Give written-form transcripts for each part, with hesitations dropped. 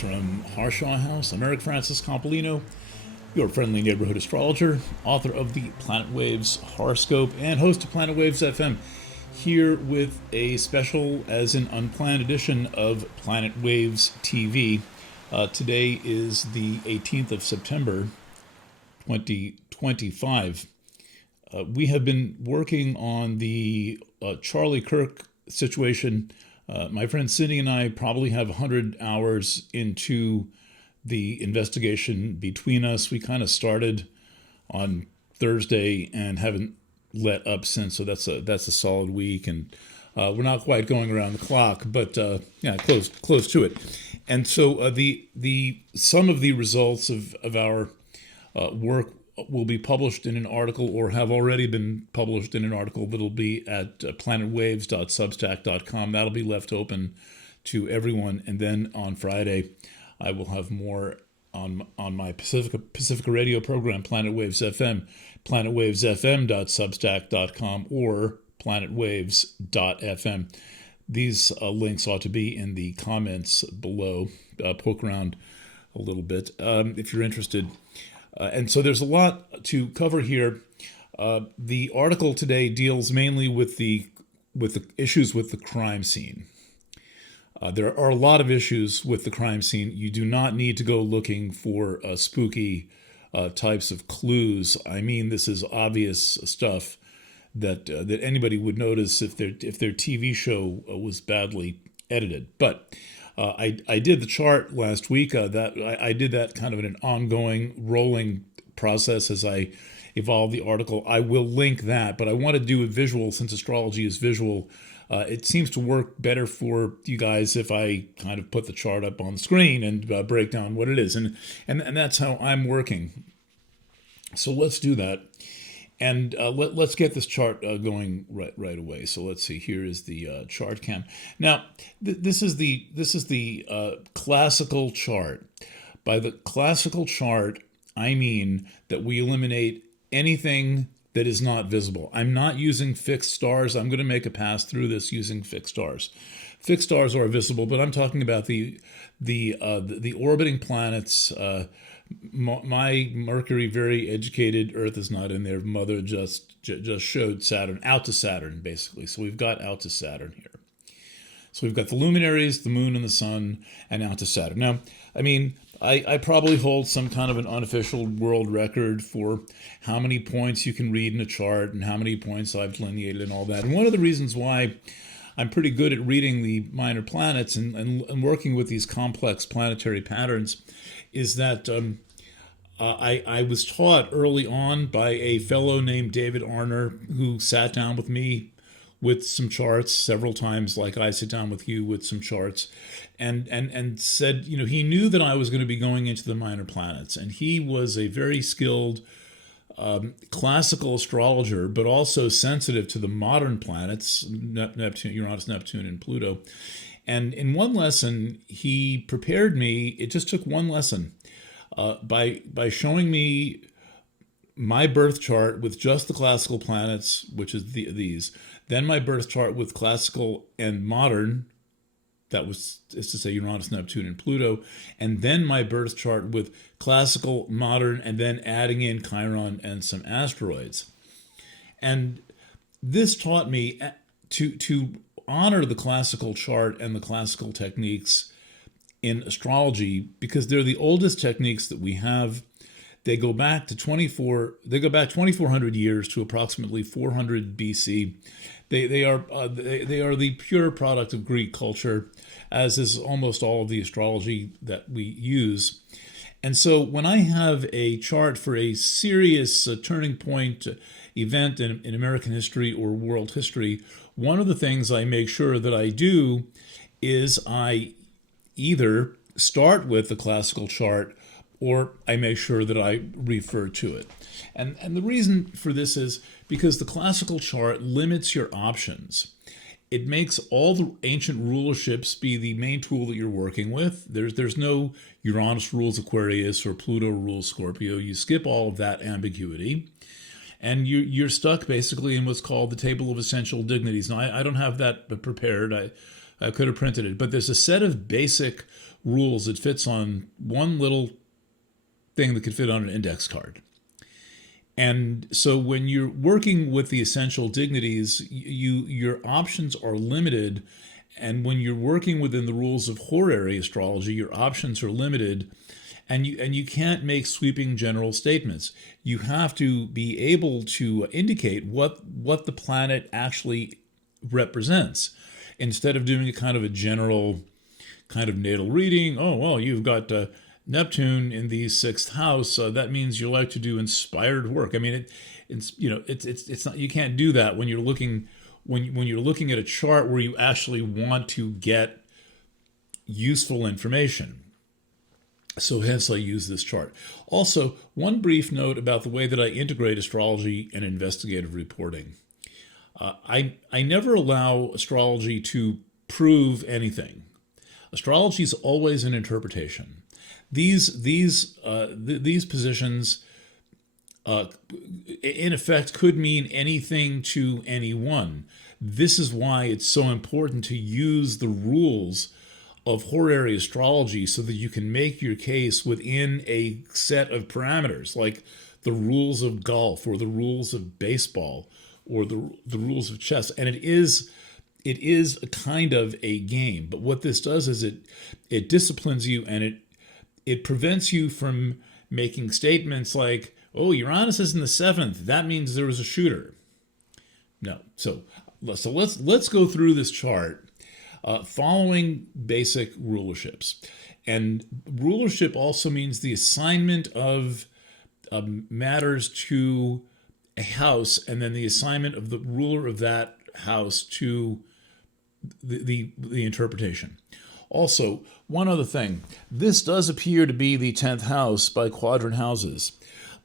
Greetings from Harshaw House. I'm Eric Francis Compolino, your friendly neighborhood astrologer, author of the Planet Waves horoscope, and host of Planet Waves FM, here with a special, as an unplanned edition of Planet Waves TV. Today is the 18th of September, 2025. We have been working on the Charlie Kirk situation. My friend Cindy and I probably have 100 hours into the investigation between us. We kind of started on Thursday and haven't let up since, so that's a solid week, and we're not quite going around the clock, but yeah, close to it. And so the some of the results of our work will be published in an article, or have already been published in an article that'll be at planetwaves.substack.com. That'll be left open to everyone. And then on Friday, I will have more on my Pacifica radio program, Planet Waves FM, planetwavesfm.substack.com or planetwaves.fm. These links ought to be in the comments below. Poke around a little bit if you're interested. And so there's a lot to cover here. The article today deals mainly with the issues with the crime scene. There are a lot of issues with the crime scene. You do not need to go looking for spooky types of clues. I mean, this is obvious stuff that anybody would notice if their TV show was badly edited. But I did the chart last week. I did that kind of in an ongoing, rolling process as I evolved the article. I will link that, but I want to do a visual since astrology is visual. It seems to work better for you guys if I kind of put the chart up on the screen and break down what it is, and that's how I'm working. So let's do that. And let's get this chart going right away. So let's see. Here is the chart cam. Now, this is the classical chart. By the classical chart, I mean that we eliminate anything that is not visible. I'm not using fixed stars. I'm going to make a pass through this using fixed stars. Fixed stars are visible, but I'm talking about the orbiting planets. My Mercury, very educated, Earth is not in there. Mother just showed Saturn, out to Saturn, basically. So we've got out to Saturn here. So we've got the luminaries, the moon and the sun, and out to Saturn. Now, I mean, I probably hold some kind of an unofficial world record for how many points you can read in a chart and how many points I've delineated and all that. And one of the reasons why I'm pretty good at reading the minor planets and working with these complex planetary patterns is that I was taught early on by a fellow named David Arner, who sat down with me with some charts several times, like I sit down with you with some charts, and said, you know, he knew that I was going to be going into the minor planets, and he was a very skilled classical astrologer, but also sensitive to the modern planets, Neptune, Uranus, Neptune, and Pluto. And in one lesson, he prepared me. It just took one lesson by showing me my birth chart with just the classical planets, which is these. Then my birth chart with classical and modern, that is to say Uranus, Neptune, and Pluto. And then my birth chart with classical, modern, and then adding in Chiron and some asteroids. And this taught me to honor the classical chart and the classical techniques in astrology, because they're the oldest techniques that we have. They go back to 2,400 years to approximately 400 BC. They are the pure product of Greek culture, as is almost all of the astrology that we use. And so when I have a chart for a serious turning point event in American history or world history, one of the things I make sure that I do is I either start with the classical chart or I make sure that I refer to it. And the reason for this is because the classical chart limits your options. It makes all the ancient rulerships be the main tool that you're working with. There's no Uranus rules Aquarius or Pluto rules Scorpio. You skip all of that ambiguity. And you're stuck basically in what's called the table of essential dignities. Now, I don't have that prepared. I could have printed it. But there's a set of basic rules. It fits on one little thing that could fit on an index card. And so when you're working with the essential dignities, your options are limited. And when you're working within the rules of horary astrology, your options are limited, and you can't make sweeping general statements. You have to be able to indicate what the planet actually represents, instead of doing a kind of a general kind of natal reading. Oh, well, you've got Neptune in the sixth house. That means you like to do inspired work. I mean, it's not, you can't do that when you're looking at a chart where you actually want to get useful information. So hence I use this chart. Also, one brief note about the way that I integrate astrology and investigative reporting. I never allow astrology to prove anything. Astrology is always an interpretation. These positions, in effect, could mean anything to anyone. This is why it's so important to use the rules of horary astrology so that you can make your case within a set of parameters, like the rules of golf or the rules of baseball or the rules of chess. And it is a kind of a game. But what this does is it disciplines you, and it prevents you from making statements like, oh, Uranus is in the seventh, that means there was a shooter. No. So let's go through this chart following basic rulerships. And rulership also means the assignment of matters to a house, and then the assignment of the ruler of that house to the interpretation. Also, one other thing, this does appear to be the 10th house by quadrant houses.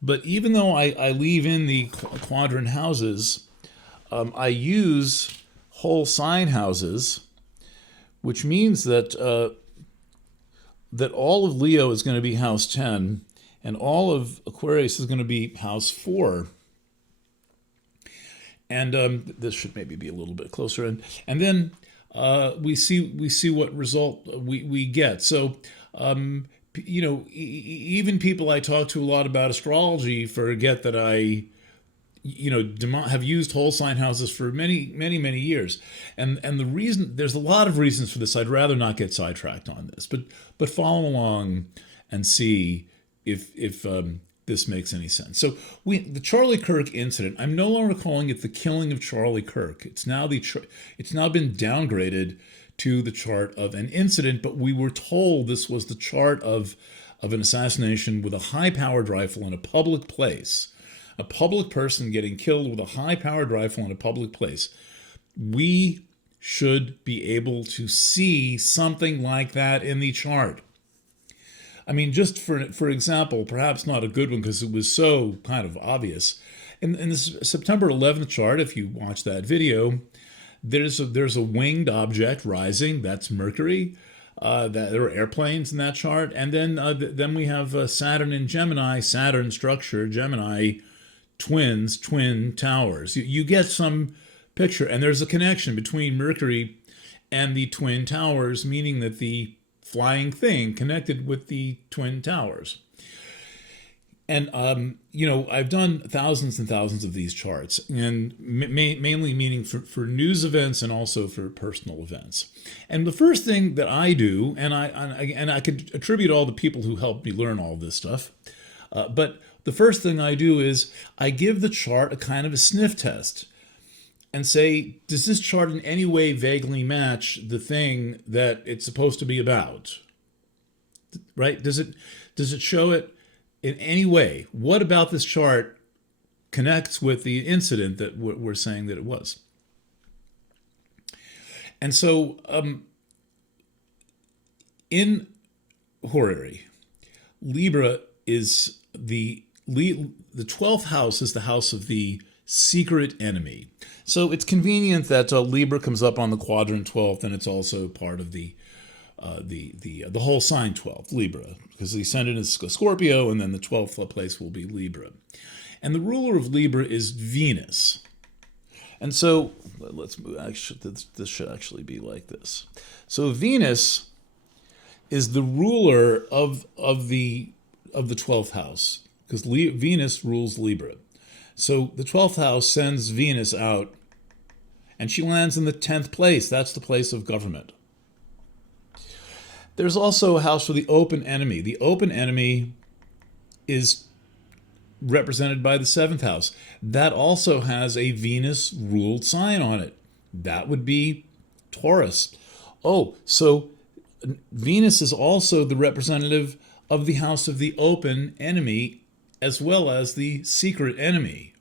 But even though I leave in the quadrant houses, I use whole sign houses, which means that all of Leo is going to be house 10, and all of Aquarius is going to be house 4. And this should maybe be a little bit closer. And then we see what result we get. So, even people I talk to a lot about astrology forget that I have used whole sign houses for many, many, many years. And the reason, there's a lot of reasons for this. I'd rather not get sidetracked on this, but follow along and see if this makes any sense. So the Charlie Kirk incident, I'm no longer calling it the killing of Charlie Kirk. It's now been downgraded to the chart of an incident, but we were told this was the chart of an assassination with a high-powered rifle in a public place. A public person getting killed with a high-powered rifle in a public place. We should be able to see something like that in the chart. I mean, just for example, perhaps not a good one because it was so kind of obvious. In the September 11th chart, if you watch that video, there's a winged object rising. That's Mercury. There are airplanes in that chart, and then we have Saturn in Gemini. Saturn structure, Gemini, twins, twin towers. You get some picture, and there's a connection between Mercury and the twin towers, meaning that the flying thing connected with the twin towers. And I've done thousands and thousands of these charts, and mainly meaning for news events and also for personal events. And the first thing that I do, and I could attribute all the people who helped me learn all this stuff, but the first thing I do is I give the chart a kind of a sniff test and say, does this chart in any way vaguely match the thing that it's supposed to be about? Right? Does it show it in any way? What about this chart connects with the incident that we're saying that it was? And so in horary, Libra is the 12th house is the house of the secret enemy. So it's convenient that Libra comes up on the quadrant 12th, and it's also part of the whole sign 12, Libra, because the ascendant is Scorpio, and then the 12th place will be Libra. And the ruler of Libra is Venus. And so let's move. This should actually be like this. So Venus is the ruler of the 12th house, because Venus rules Libra. So the 12th house sends Venus out, and she lands in the 10th place. That's the place of government. There's also a house for the open enemy. The open enemy is represented by the 7th house. That also has a Venus-ruled sign on it. That would be Taurus. Oh, so Venus is also the representative of the house of the open enemy as well as the secret enemy.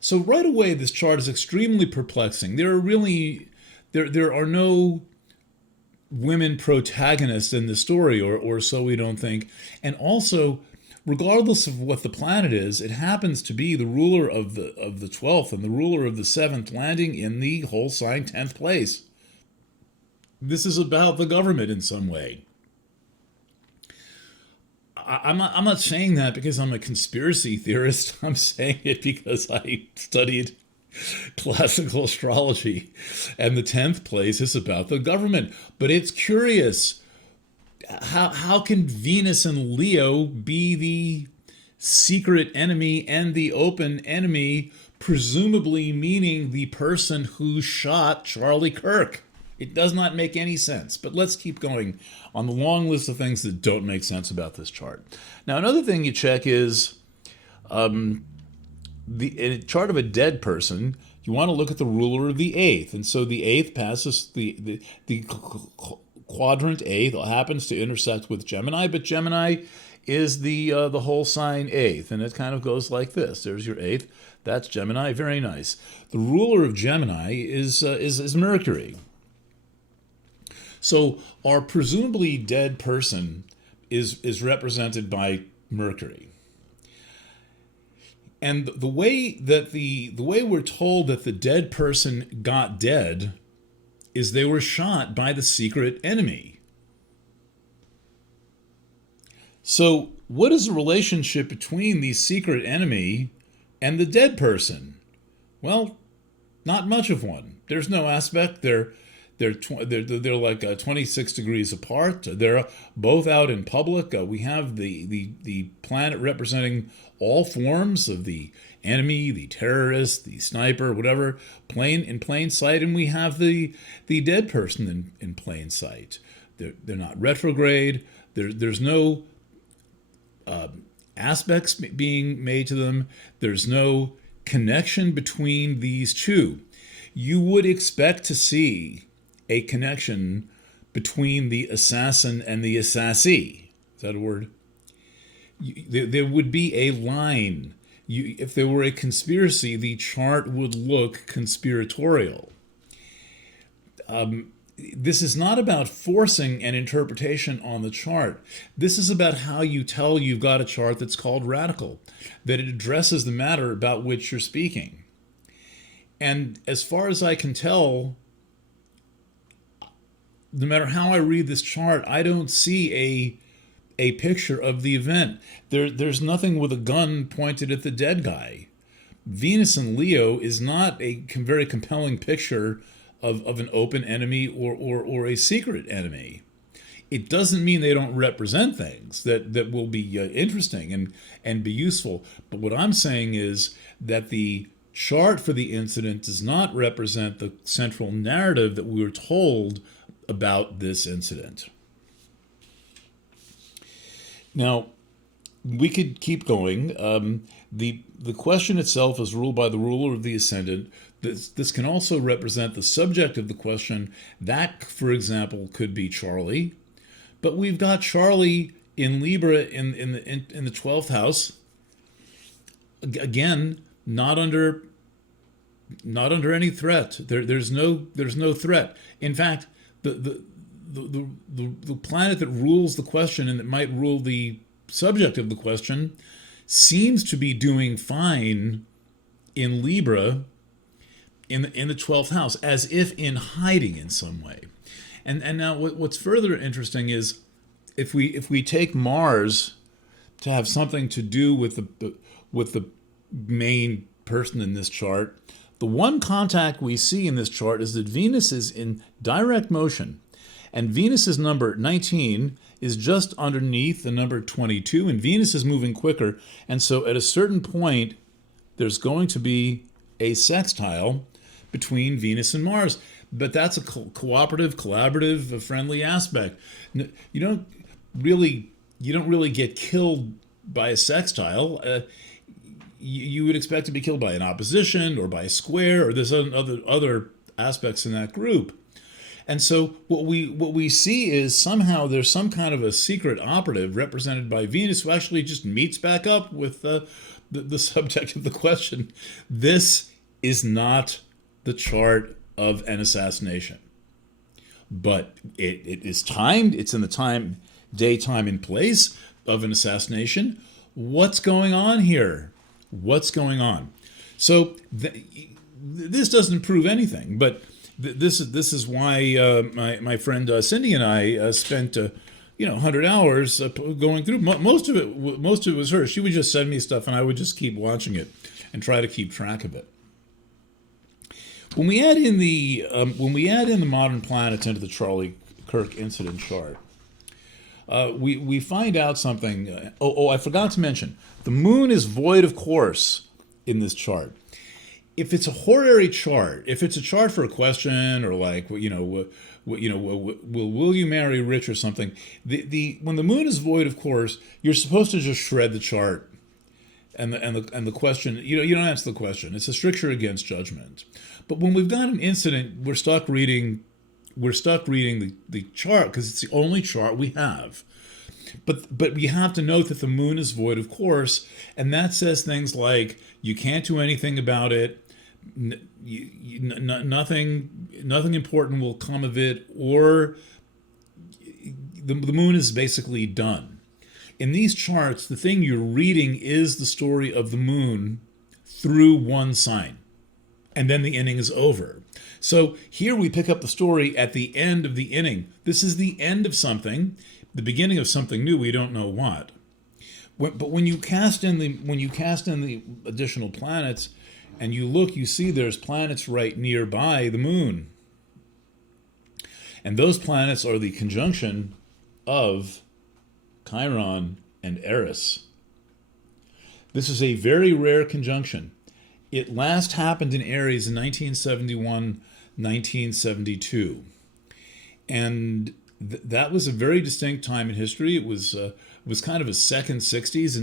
So right away, this chart is extremely perplexing. There are no women protagonists in the story, or so we don't think. And also, regardless of what the planet is, it happens to be the ruler of the 12th and the ruler of the 7th landing in the whole sign 10th place. This is about the government in some way. I'm not saying that because I'm a conspiracy theorist. I'm saying it because I studied classical astrology, and the 10th place is about the government. But it's curious. How can Venus and Leo be the secret enemy and the open enemy, presumably meaning the person who shot Charlie Kirk? It does not make any sense. But let's keep going on the long list of things that don't make sense about this chart. Now, another thing you check is in a chart of a dead person, you want to look at the ruler of the 8th. And so the 8th passes the quadrant 8th happens to intersect with Gemini, but Gemini is the whole sign 8th, and it kind of goes like this. There's your 8th. That's Gemini. Very nice. The ruler of Gemini is Mercury. So our presumably dead person is represented by Mercury. And the way we're told that the dead person got dead is they were shot by the secret enemy. So what is the relationship between the secret enemy and the dead person? Well, not much of one. There's no aspect. They're like 26 degrees apart. They're both out in public. We have the planet representing all forms of the enemy, the terrorist, the sniper, whatever, in plain sight, and we have the dead person in plain sight. They're not retrograde. There's no aspects being made to them. There's no connection between these two. You would expect to see a connection between the assassin and the assassee. Is that a word? There would be a line. If there were a conspiracy, the chart would look conspiratorial. This is not about forcing an interpretation on the chart. This is about how you tell you've got a chart that's called radical, that it addresses the matter about which you're speaking. And as far as I can tell, no matter how I read this chart, I don't see a picture of the event. There's nothing with a gun pointed at the dead guy. Venus and Leo is not a very compelling picture of an open enemy or a secret enemy. It doesn't mean they don't represent things that will be interesting and be useful. But what I'm saying is that the chart for the incident does not represent the central narrative that we were told about this incident. Now, we could keep going. The question itself is ruled by the ruler of the ascendant. This can also represent the subject of the question. That, for example, could be Charlie. But we've got Charlie in Libra in the 12th house. Again, not under any threat. There's no threat. In fact, the planet that rules the question and that might rule the subject of the question seems to be doing fine in Libra in the 12th house, as if in hiding in some way. And now what's further interesting is if we take Mars to have something to do with the main person in this chart, the one contact we see in this chart is that Venus is in direct motion. And Venus's number 19 is just underneath the number 22, and Venus is moving quicker. And so at a certain point, there's going to be a sextile between Venus and Mars. But that's a cooperative, collaborative, a friendly aspect. You don't really get killed by a sextile. You would expect to be killed by an opposition or by a square, or there's other aspects in that group. And so what we see is somehow there's some kind of a secret operative represented by Venus who actually just meets back up with the subject of the question. This is not the chart of an assassination, but it is timed. It's in the day, time, and place of an assassination. What's going on here? What's going on? So this doesn't prove anything, but this is why my friend Cindy and I spent 100 hours going through. Most of it was her. She would just send me stuff, and I would just keep watching it and try to keep track of it. When we add in the modern planets into the Charlie Kirk incident chart, we find out something. I forgot to mention, the moon is void of course in this chart. If it's a horary chart, if it's a chart for a question or like will you marry rich or something, when the moon is void of course, you're supposed to just shred the chart. And the question, you don't answer the question. It's a stricture against judgment. But when we've got an incident, we're stuck reading the chart because it's the only chart we have. But we have to note that the moon is void of course, and that says things like you can't do anything about it. Nothing important will come of it, or the moon is basically done. In these charts, the thing you're reading is the story of the moon through one sign, and then the inning is over. So here we pick up the story at the end of the inning. This is the end of something, the beginning of something new. We don't know what. But when you cast in the additional planets, and you look, you see there's planets right nearby the moon, and those planets are the conjunction of Chiron and Eris. This is a very rare conjunction. It last happened in Aries in 1971, 1972. And that was a very distinct time in history. It was kind of a second 60s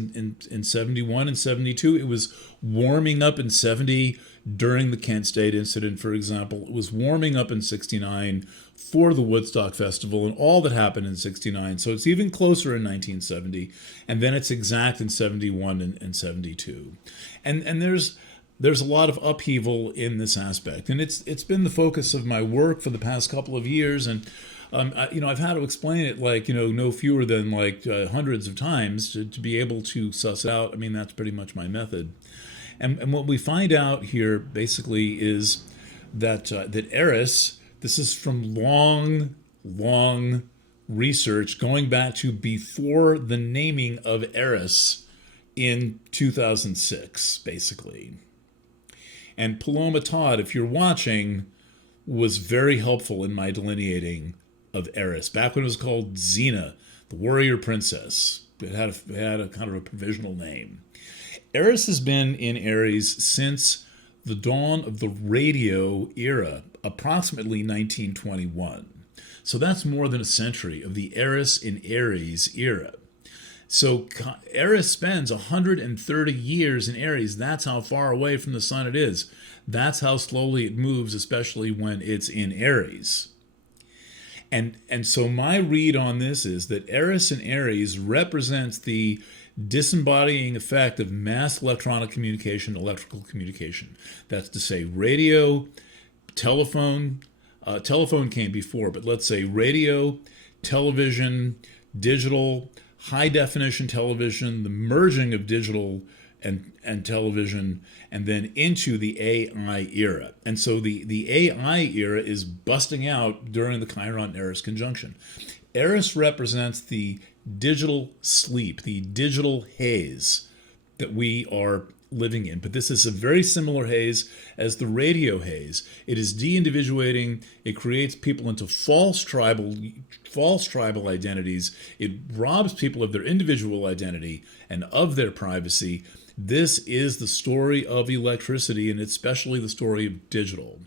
in 71 and 72. It was warming up in 70 during the Kent State incident, for example. It was warming up in 69 for the Woodstock Festival and all that happened in 69. So it's even closer in 1970. And then it's exact in 71 and 72. And there's a lot of upheaval in this aspect. And it's been the focus of my work for the past couple of years. And I've had to explain it no fewer than hundreds of times to be able to suss it out. I mean, that's pretty much my method. And what we find out here basically is that Eris, this is from long research going back to before the naming of Eris in 2006, basically. And Paloma Todd, if you're watching, was very helpful in my delineating of Eris. Back when it was called Xena, the warrior princess. It had a kind of a provisional name. Eris has been in Aries since the dawn of the radio era, approximately 1921. So that's more than a century of the Eris in Aries era. So Eris spends 130 years in Aries. That's how far away from the sun it is. That's how slowly it moves, especially when it's in Aries. And so my read on this is that Eris in Aries represents the disembodying effect of mass electronic communication, electrical communication. That's to say radio, telephone. Telephone came before, but let's say radio, television, digital, high-definition television, the merging of digital and television, and then into the AI era. And so the AI era is busting out during the Chiron-Eris conjunction. Eris represents the digital sleep, the digital haze that we are living in, but this is a very similar haze as the radio haze. It is de-individuating. It creates people into false tribal identities. It robs people of their individual identity and of their privacy. This is the story of electricity, and especially the story of digital.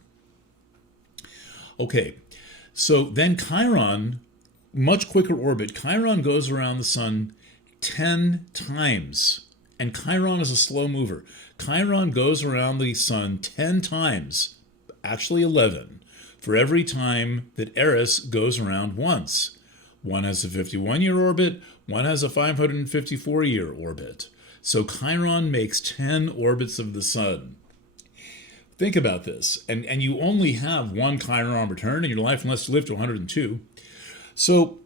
Okay, so then Chiron, much quicker orbit. Chiron goes around the sun 10 times. And Chiron is a slow mover. Chiron goes around the sun 10 times, actually 11, for every time that Eris goes around once. One has a 51-year orbit, one has a 554-year orbit. So Chiron makes 10 orbits of the sun. Think about this. And you only have one Chiron return in your life unless you live to 102. So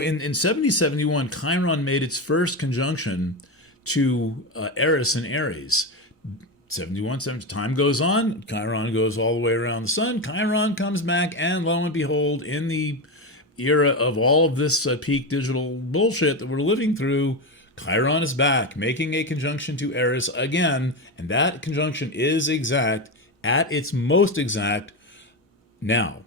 in 7071, Chiron made its first conjunction to Eris and Aries. 71, time goes on, Chiron goes all the way around the sun, Chiron comes back, and lo and behold, in the era of all of this peak digital bullshit that we're living through, Chiron is back, making a conjunction to Eris again, and that conjunction is exact, at its most exact, now.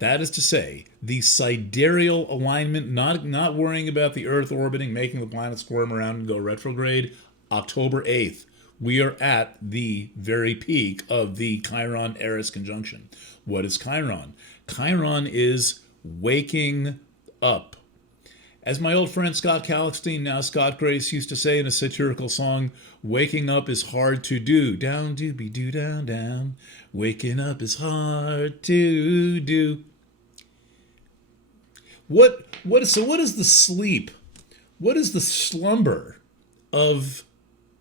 That is to say, the sidereal alignment, not worrying about the Earth orbiting, making the planet squirm around and go retrograde, October 8th. We are at the very peak of the Chiron-Eris conjunction. What is Chiron? Chiron is waking up. As my old friend Scott Calixtine, now Scott Grace, used to say in a satirical song, waking up is hard to do. Down, doobie, doo, down, down. Waking up is hard to do. What is the sleep? What is the slumber of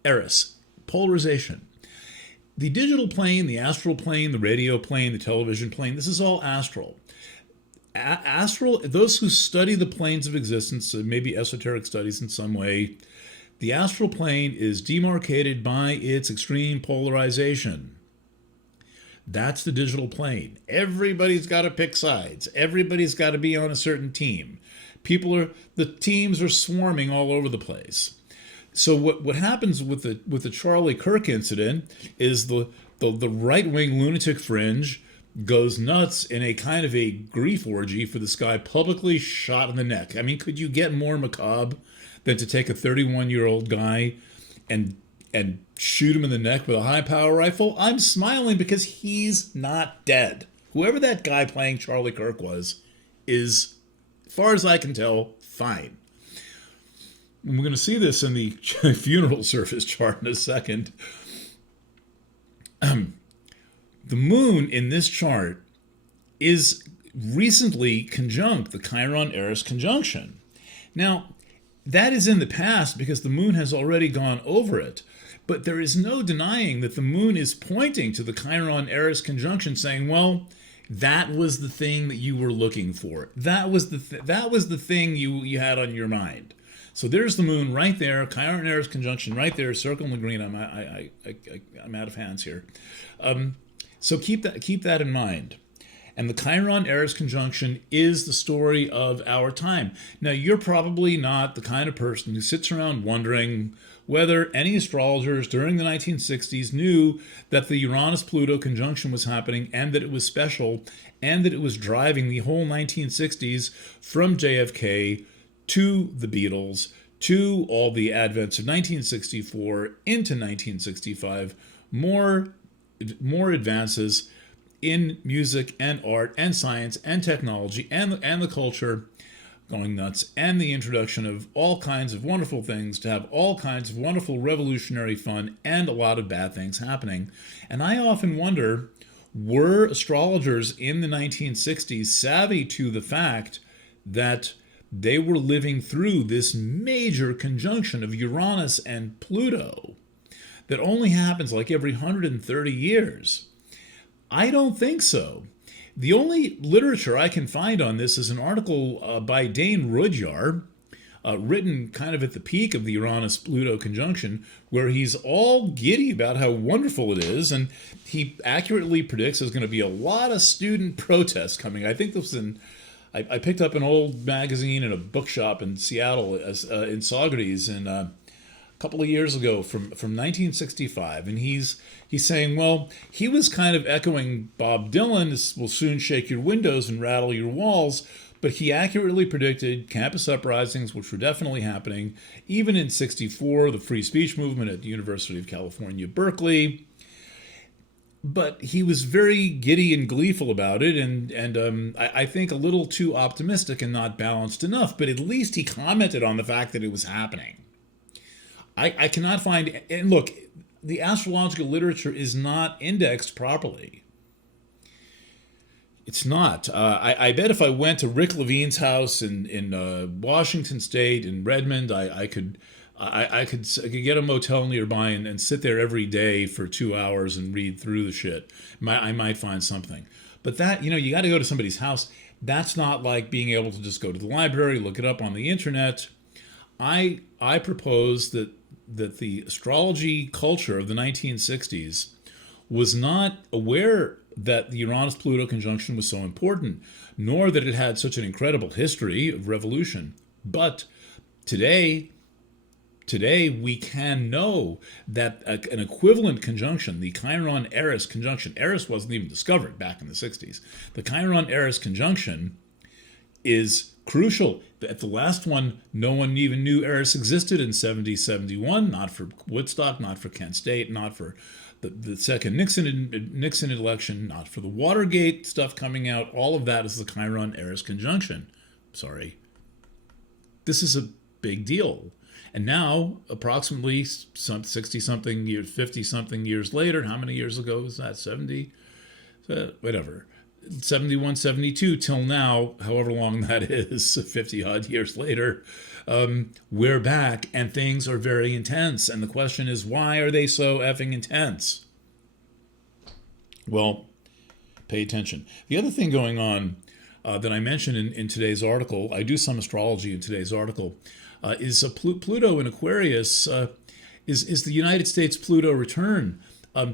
Eris? Polarization. The digital plane, the astral plane, the radio plane, the television plane, this is all astral. Astral, those who study the planes of existence, maybe esoteric studies in some way, the astral plane is demarcated by its extreme polarization. That's the digital plane. Everybody's got to pick sides. Everybody's got to be on a certain team. The teams are swarming all over the place. So what happens with the Charlie Kirk incident is the right-wing lunatic fringe goes nuts in a kind of a grief orgy for this guy publicly shot in the neck. I mean, could you get more macabre than to take a 31-year-old guy and shoot him in the neck with a high-power rifle? I'm smiling because he's not dead. Whoever that guy playing Charlie Kirk is, as far as I can tell, fine. And we're going to see this in the funeral service chart in a second. The moon in this chart is recently conjunct the Chiron-Eris conjunction. Now, that is in the past because the moon has already gone over it. But there is no denying that the moon is pointing to the Chiron-Eris conjunction, saying, well, that was the thing that you were looking for. That was the thing you had on your mind. So there's the moon right there, Chiron-Eris conjunction right there, circle in the green. I'm out of hands here. So keep that in mind. And the Chiron-Eris conjunction is the story of our time. Now, you're probably not the kind of person who sits around wondering whether any astrologers during the 1960s knew that the Uranus-Pluto conjunction was happening and that it was special and that it was driving the whole 1960s from JFK to the Beatles to all the advents of 1964 into 1965, more advances in music and art and science and technology and the culture going nuts, and the introduction of all kinds of wonderful things to have all kinds of wonderful revolutionary fun and a lot of bad things happening. And I often wonder, were astrologers in the 1960s savvy to the fact that they were living through this major conjunction of Uranus and Pluto that only happens like every 130 years? I don't think so. The only literature I can find on this is an article by Dane Rudhyar, written kind of at the peak of the Uranus-Pluto conjunction, where he's all giddy about how wonderful it is, and he accurately predicts there's going to be a lot of student protests coming. I think this was I picked up an old magazine in a bookshop in Seattle, in Saugerties, a couple of years ago from 1965, and he's saying, well, he was kind of echoing Bob Dylan. This will soon shake your windows and rattle your walls. But he accurately predicted campus uprisings, which were definitely happening, even in '64, the free speech movement at the University of California, Berkeley. But he was very giddy and gleeful about it, and I think a little too optimistic and not balanced enough. But at least he commented on the fact that it was happening. I cannot find, and look, the astrological literature is not indexed properly. It's not. I bet if I went to Rick Levine's house in Washington State, in Redmond, I could get a motel nearby and sit there every day for 2 hours and read through the shit. I might find something. But that, you got to go to somebody's house. That's not like being able to just go to the library, look it up on the internet. I propose that the astrology culture of the 1960s was not aware that the Uranus-Pluto conjunction was so important, nor that it had such an incredible history of revolution. But today we can know that an equivalent conjunction, the Chiron-Eris conjunction, Eris wasn't even discovered back in the 60s. The Chiron-Eris conjunction is crucial. At the last one, no one even knew Eris existed in 70-71, not for Woodstock, not for Kent State, not for the second Nixon election, not for the Watergate stuff coming out. All of that is the Chiron-Eris conjunction. Sorry. This is a big deal. And now, approximately 60-something years, 50-something years later, how many years ago was that? 70? Whatever. 71, 72 till now, however long that is, 50-odd years later, we're back and things are very intense. And the question is, why are they so effing intense? Well, pay attention. The other thing going on that I mentioned in today's article, I do some astrology in today's article, is Pluto in Aquarius is the United States Pluto return.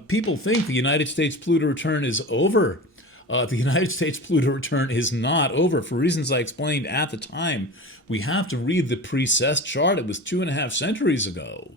People think the United States Pluto return is over. The United States Pluto return is not over for reasons I explained at the time. We have to read the precess chart. It was 2.5 centuries ago.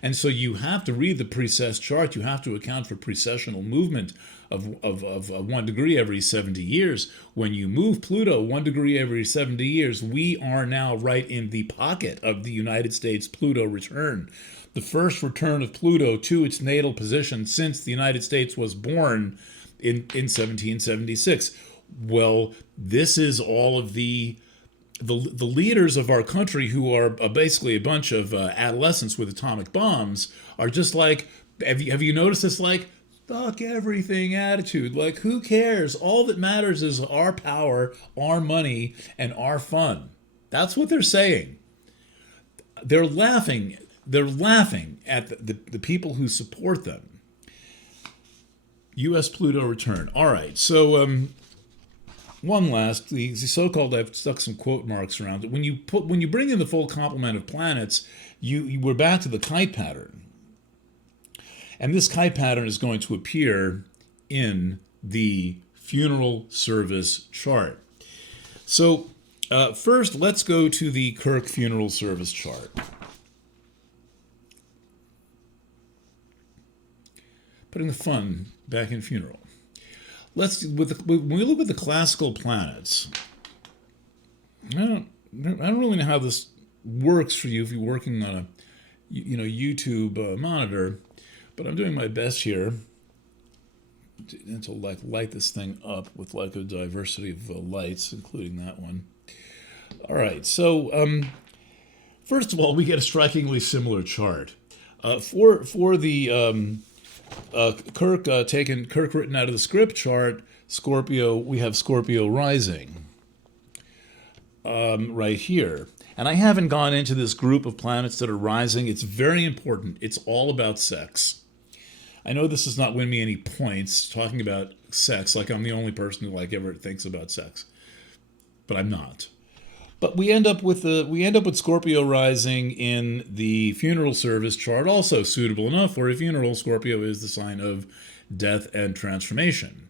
And so you have to read the precess chart. You have to account for precessional movement of 1 degree every 70 years. When you move Pluto 1 degree every 70 years, we are now right in the pocket of the United States Pluto return. The first return of Pluto to its natal position since the United States was born in 1776. Well, this is all of the leaders of our country, who are basically a bunch of adolescents with atomic bombs, are just like, have you noticed this, like, fuck everything attitude? Like, who cares? All that matters is our power, our money, and our fun. That's what they're saying. They're laughing. They're laughing at the people who support them. U.S. Pluto return. All right, so one last, the so-called, I've stuck some quote marks around it. When you bring in the full complement of planets, we're back to the kite pattern, and this kite pattern is going to appear in the funeral service chart. So first, let's go to the Kirk funeral service chart. Putting the fun back in funeral. When we look at the classical planets, I don't really know how this works for you if you're working on a YouTube monitor, but I'm doing my best here to light this thing up with like a diversity of lights, including that one. All right, so first of all, we get a strikingly similar chart for the. Kirk written out of the script chart, Scorpio, we have Scorpio rising right here. And I haven't gone into this group of planets that are rising. It's very important. It's all about sex. I know this does not win me any points talking about sex, like I'm the only person who ever thinks about sex. But I'm not. But we end up with Scorpio rising in the funeral service chart, also suitable enough for a funeral. Scorpio is the sign of death and transformation.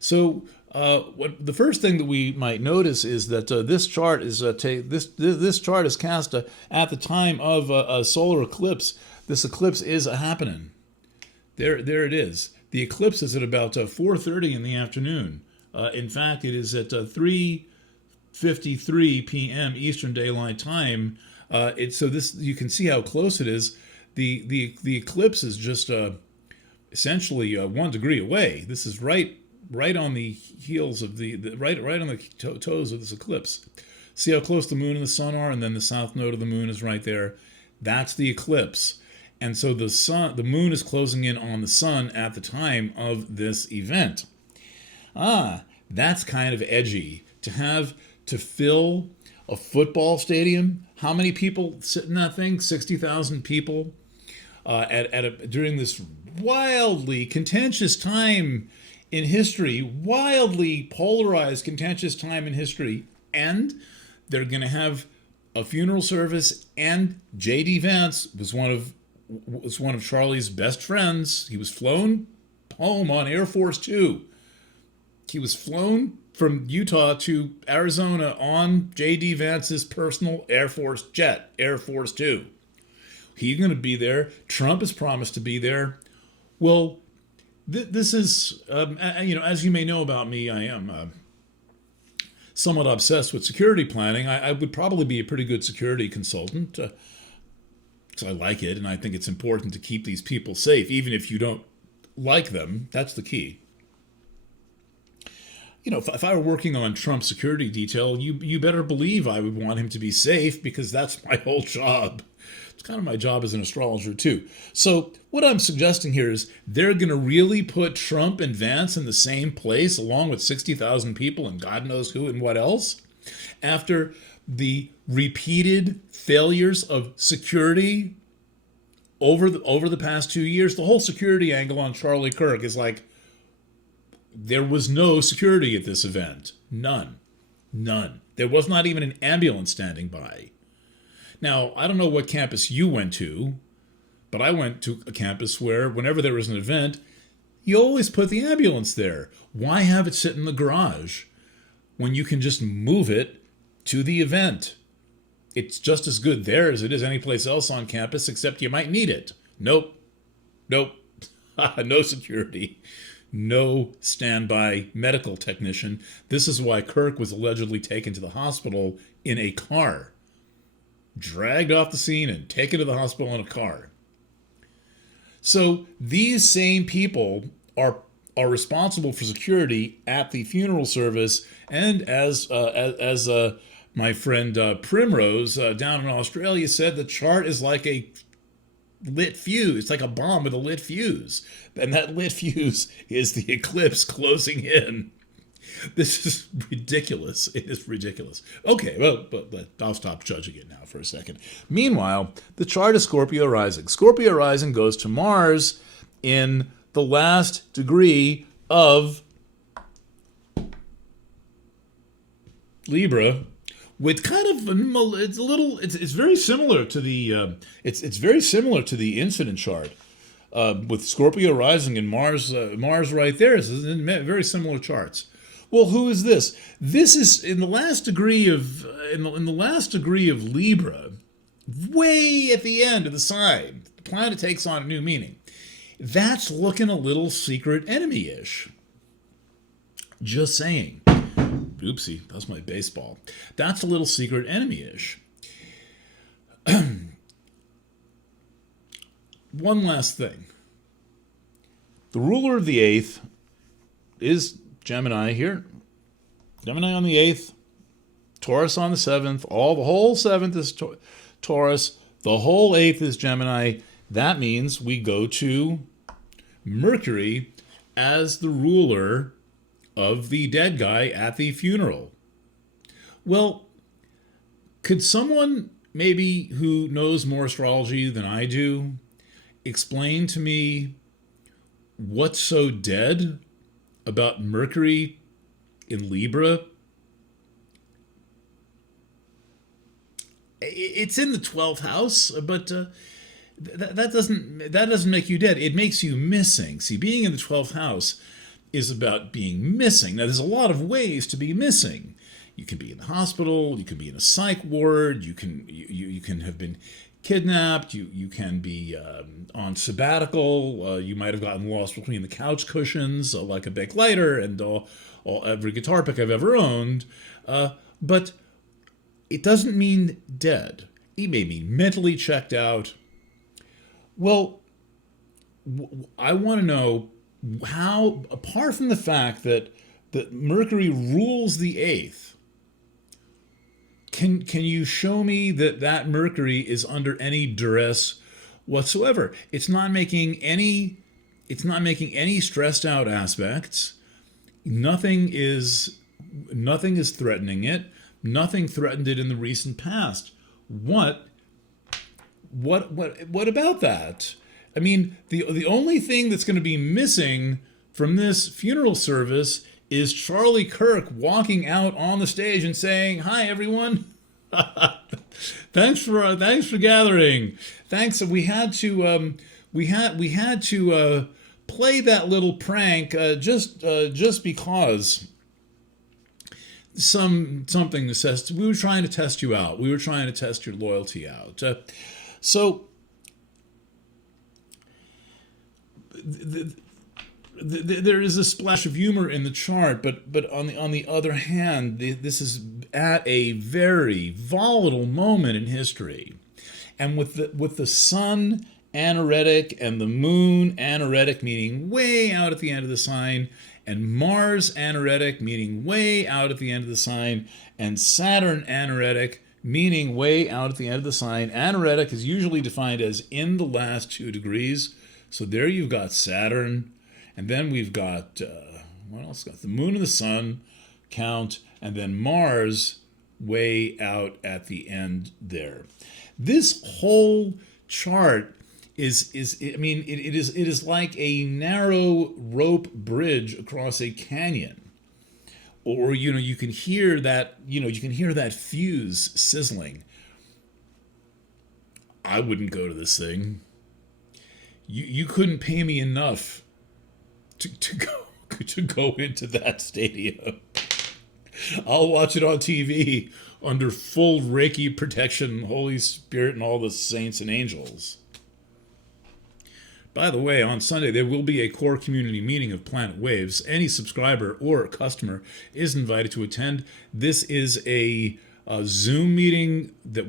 So What the first thing that we might notice is that this chart is this chart is cast at the time of a solar eclipse. This eclipse is happening. There it is. The eclipse is at about 4:30 in the afternoon. In fact, it is at 3:53 p.m. Eastern Daylight Time. So this you can see how close it is. The eclipse is just essentially 1 degree away. This is right on the heels of right on the toes of this eclipse. See how close the moon and the sun are, and then the south node of the moon is right there. That's the eclipse. And so the moon is closing in on the sun at the time of this event. That's kind of edgy to fill a football stadium. How many people sit in that thing? 60,000 people during this wildly contentious time in history, wildly polarized, contentious time in history. And they're going to have a funeral service, and J.D. Vance was one of Charlie's best friends. He was flown home on Air Force Two. He was flown from Utah to Arizona on J.D. Vance's personal Air Force jet, Air Force Two. He's going to be there. Trump has promised to be there. Well, this is, as you may know about me, I am somewhat obsessed with security planning. I would probably be a pretty good security consultant because I like it, and I think it's important to keep these people safe, even if you don't like them. That's the key. If I were working on Trump's security detail, you better believe I would want him to be safe, because that's my whole job. It's kind of my job as an astrologer, too. So what I'm suggesting here is they're going to really put Trump and Vance in the same place, along with 60,000 people and God knows who and what else, after the repeated failures of security over the past 2 years. The whole security angle on Charlie Kirk is like, there was no security at this event. None. There was not even an ambulance standing by. Now, I don't know what campus you went to, but I went to a campus where whenever there was an event, you always put the ambulance there. Why have it sit in the garage when you can just move it to the event? It's just as good there as it is anyplace else on campus, except you might need it. Nope. No security. No standby medical technician. This is why Kirk was allegedly taken to the hospital in a car. Dragged off the scene and taken to the hospital in a car. So these same people are responsible for security at the funeral service, and as my friend Primrose down in Australia said, the chart is like a lit fuse. It's like a bomb with a lit fuse, and that lit fuse is the eclipse closing in. This is ridiculous. It is ridiculous. Okay, well, but I'll stop judging it now for a second. Meanwhile, the chart is Scorpio rising. Scorpio rising goes to Mars in the last degree of Libra, with kind of it's very similar to the it's very similar to the incident chart. With Scorpio rising and Mars right there, is very similar charts. Well, who is this? This is in the last degree of Libra, way at the end of the sign. The planet takes on a new meaning. That's looking a little secret enemy-ish. Just saying. Oopsie, that's my baseball. That's a little secret enemy-ish. One last thing. The ruler of the 8th is Gemini here. Gemini on the 8th, Taurus on the 7th. The whole 7th is Taurus. The whole 8th is Gemini. That means we go to Mercury as the ruler of the dead guy at the funeral. Well, could someone maybe who knows more astrology than I do explain to me what's so dead about Mercury in Libra? It's in the 12th house, but that doesn't make you dead. It makes you missing. See, being in the 12th house is about being missing. Now, there's a lot of ways to be missing. You can be in the hospital. You can be in a psych ward. You can have been kidnapped. You can be on sabbatical. You might have gotten lost between the couch cushions, like a baked lighter, and every guitar pick I've ever owned. But it doesn't mean dead. It may mean mentally checked out. Well, I want to know how, apart from the fact that Mercury rules the eighth, can you show me that Mercury is under any duress whatsoever? It's not making any stressed out aspects. Nothing is threatening it. Nothing threatened it in the recent past. What about that? I mean, the only thing that's going to be missing from this funeral service is Charlie Kirk walking out on the stage and saying, "Hi, everyone. thanks for gathering. Thanks. We had to play that little prank just because something that says we were trying to test you out. We were trying to test your loyalty out." So there is a splash of humor in the chart, but on the other hand, this is at a very volatile moment in history, and with the sun anaretic and the moon anaretic, meaning way out at the end of the sign, and Mars anaretic, meaning way out at the end of the sign, and Saturn anaretic, meaning way out at the end of the sign. Anaretic is usually defined as in the last 2 degrees. So there you've got Saturn, and then we've got, what else? Got the moon and the sun count, and then Mars way out at the end there. This whole chart is it is like a narrow rope bridge across a canyon. Or, you can hear that fuse sizzling. I wouldn't go to this thing. You couldn't pay me enough to go into that stadium. I'll watch it on TV under full Reiki protection, Holy Spirit, and all the saints and angels. By the way, on Sunday, there will be a core community meeting of Planet Waves. Any subscriber or customer is invited to attend. This is a Zoom meeting that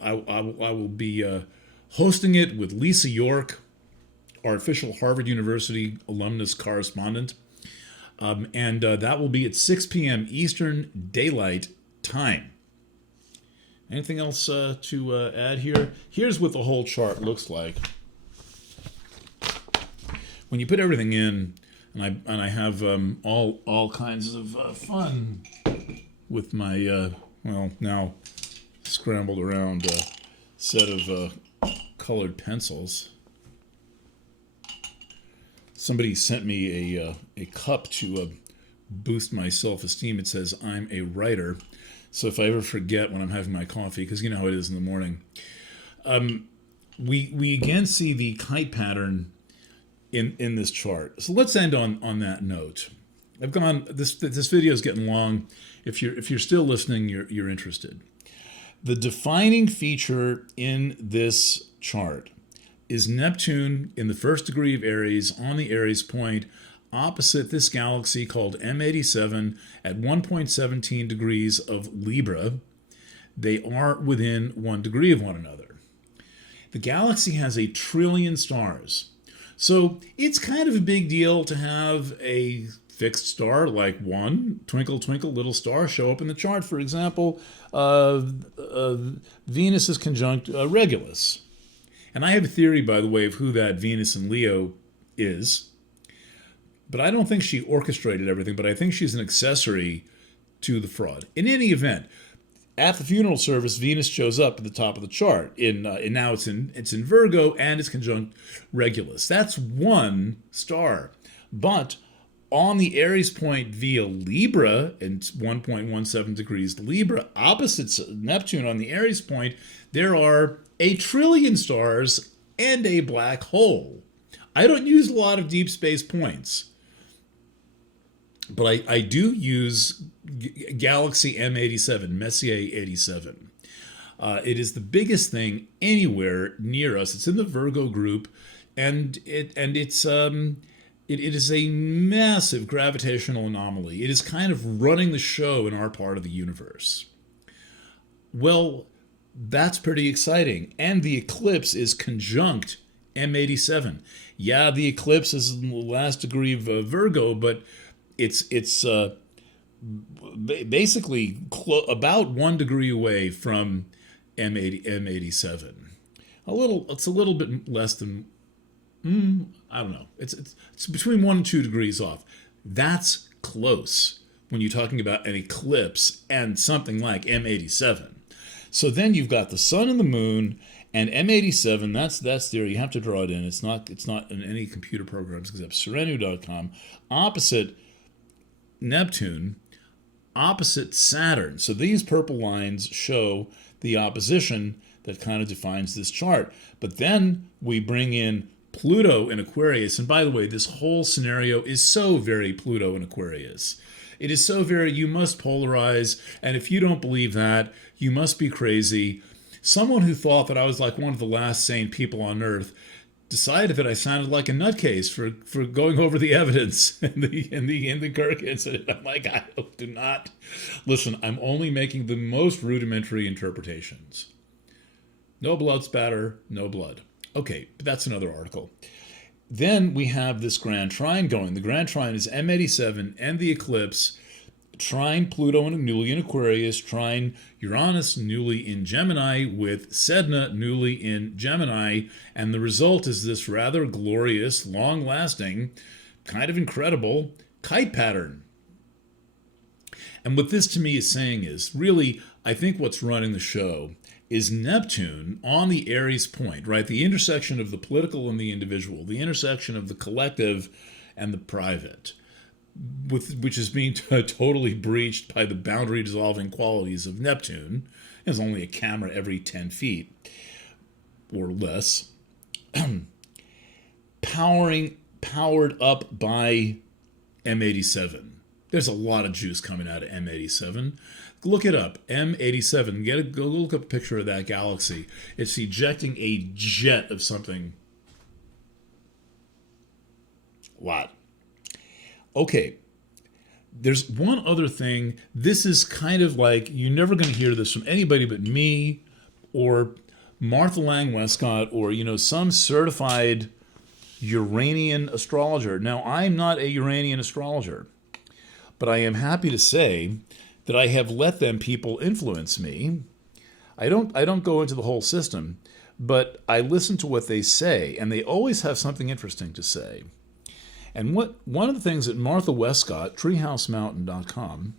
I will be hosting it with Lisa York, our official Harvard University alumnus correspondent. And that will be at 6 p.m. Eastern Daylight Time. Anything else to add here? Here's what the whole chart looks like. When you put everything in, and I have all kinds of fun with my now scrambled around set of colored pencils. Somebody sent me a cup to boost my self-esteem. It says I'm a writer. So if I ever forget when I'm having my coffee, because you know how it is in the morning, we again see the kite pattern in this chart. So let's end on that note. I've gone. This video is getting long. If you're still listening, you're interested. The defining feature in this chart is Neptune in the first degree of Aries on the Aries point opposite this galaxy called M87 at 1.17 degrees of Libra. They are within 1 degree of one another. The galaxy has 1 trillion stars. So it's kind of a big deal to have a fixed star like one, twinkle, twinkle, little star, show up in the chart. For example, Venus is conjunct Regulus. And I have a theory, by the way, of who that Venus in Leo is. But I don't think she orchestrated everything, but I think she's an accessory to the fraud. In any event, at the funeral service, Venus shows up at the top of the chart. And now it's in Virgo and it's conjunct Regulus. That's one star. But on the Aries point via Libra, and 1.17 degrees Libra, opposite Neptune on the Aries point, there are 1 trillion stars and a black hole. I don't use a lot of deep space points. But I do use Galaxy M87, Messier 87. It is the biggest thing anywhere near us. It's in the Virgo group, and it is a massive gravitational anomaly. It is kind of running the show in our part of the universe. Well, that's pretty exciting. And the eclipse is conjunct M87. Yeah, the eclipse is in the last degree of Virgo, but it's basically about 1 degree away from M87. It's a little bit less than, I don't know. It's between 1 and 2 degrees off. That's close when you're talking about an eclipse and something like M87. So then you've got the sun and the moon and M87. That's there. You have to draw it in. It's not in any computer programs except Serenu.com. Opposite Neptune, opposite Saturn. So these purple lines show the opposition that kind of defines this chart. But then we bring in Pluto in Aquarius. And by the way, this whole scenario is so very Pluto in Aquarius. It is so very, you must polarize. And if you don't believe that, you must be crazy. Someone who thought that I was like one of the last sane people on Earth decided that I sounded like a nutcase for going over the evidence in the Kirk incident. I'm like, I do not listen. I'm only making the most rudimentary interpretations. No blood spatter, no blood. Okay, but that's another article. Then we have this grand trine going. The grand trine is M87 and the eclipse, trine Pluto and newly in Aquarius, trine Uranus newly in Gemini, with Sedna newly in Gemini, and the result is this rather glorious, long-lasting, kind of incredible kite pattern. And what this to me is saying is, really, I think what's running the show is Neptune on the Aries point, right? The intersection of the political and the individual, the intersection of the collective and the private, which is being totally breached by the boundary dissolving qualities of Neptune. There's only a camera every 10 feet or less. Powered up by M87. There's a lot of juice coming out of M87. Look it up, M87. Go look up a picture of that galaxy. It's ejecting a jet of something. A lot. Okay, there's one other thing. This is kind of like, you're never going to hear this from anybody but me or Martha Lang Westcott or, some certified Uranian astrologer. Now, I'm not a Uranian astrologer, but I am happy to say that I have let them people influence me. I don't go into the whole system, but I listen to what they say, and they always have something interesting to say. And one of the things that Martha Westcott, treehousemountain.com,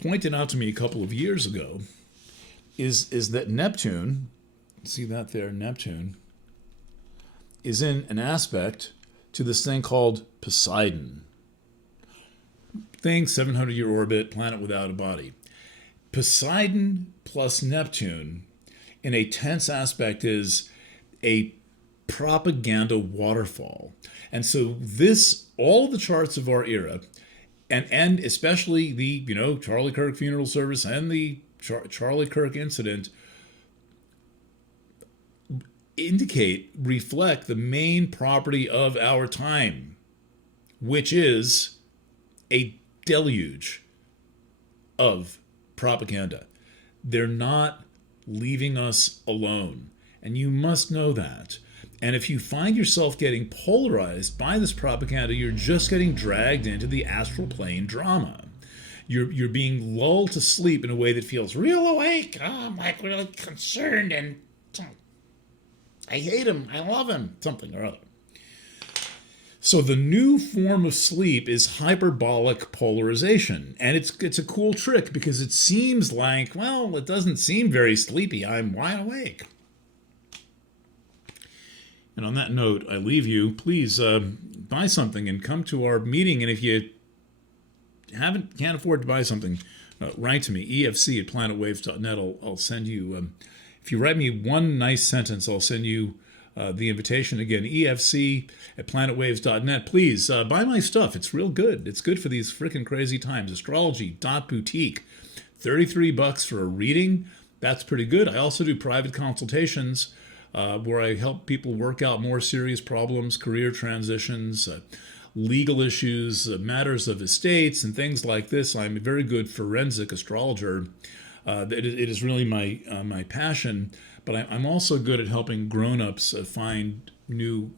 pointed out to me a couple of years ago is that Neptune, see that there, Neptune, is in an aspect to this thing called Poseidon. Thing, 700-year orbit, planet without a body. Poseidon plus Neptune in a tense aspect is a propaganda waterfall. And so all the charts of our era, and especially the, Charlie Kirk funeral service and the Charlie Kirk incident, reflect the main property of our time, which is a deluge of propaganda. They're not leaving us alone, and you must know that. And if you find yourself getting polarized by this propaganda, you're just getting dragged into the astral plane drama. You're being lulled to sleep in a way that feels real awake. Oh, I'm like really concerned, and I hate him, I love him, something or other. So the new form of sleep is hyperbolic polarization. And it's a cool trick because it seems like, well, it doesn't seem very sleepy. I'm wide awake. And on that note, I leave you. Please buy something and come to our meeting. And if you can't afford to buy something, write to me, efc@planetwaves.net. I'll send you, if you write me one nice sentence, I'll send you the invitation. Again, EFC at planetwaves.net. Please buy my stuff. It's real good. It's good for these freaking crazy times. Astrology.boutique. $33 for a reading. That's pretty good. I also do private consultations where I help people work out more serious problems, career transitions, legal issues, matters of estates, and things like this. I'm a very good forensic astrologer. It is really my passion, but I'm also good at helping grown-ups find new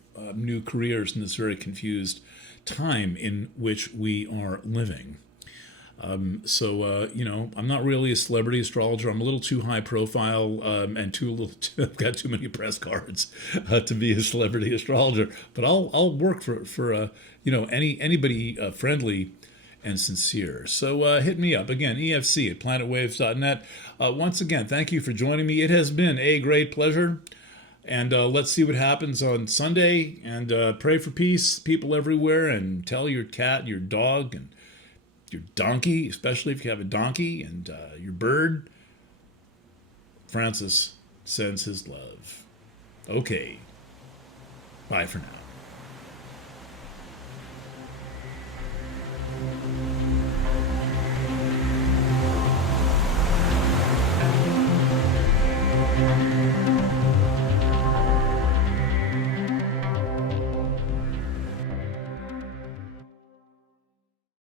careers in this very confused time in which we are living. I'm not really a celebrity astrologer. I'm a little too high profile and I've got too many press cards to be a celebrity astrologer. But I'll work for anybody friendly and sincere. So hit me up again, EFC at planetwaves.net. Once again, thank you for joining me. It has been a great pleasure. And let's see what happens on Sunday. And pray for peace, people everywhere, and tell your cat, your dog, and your donkey, especially if you have a donkey, and your bird. Francis sends his love. Okay. Bye for now.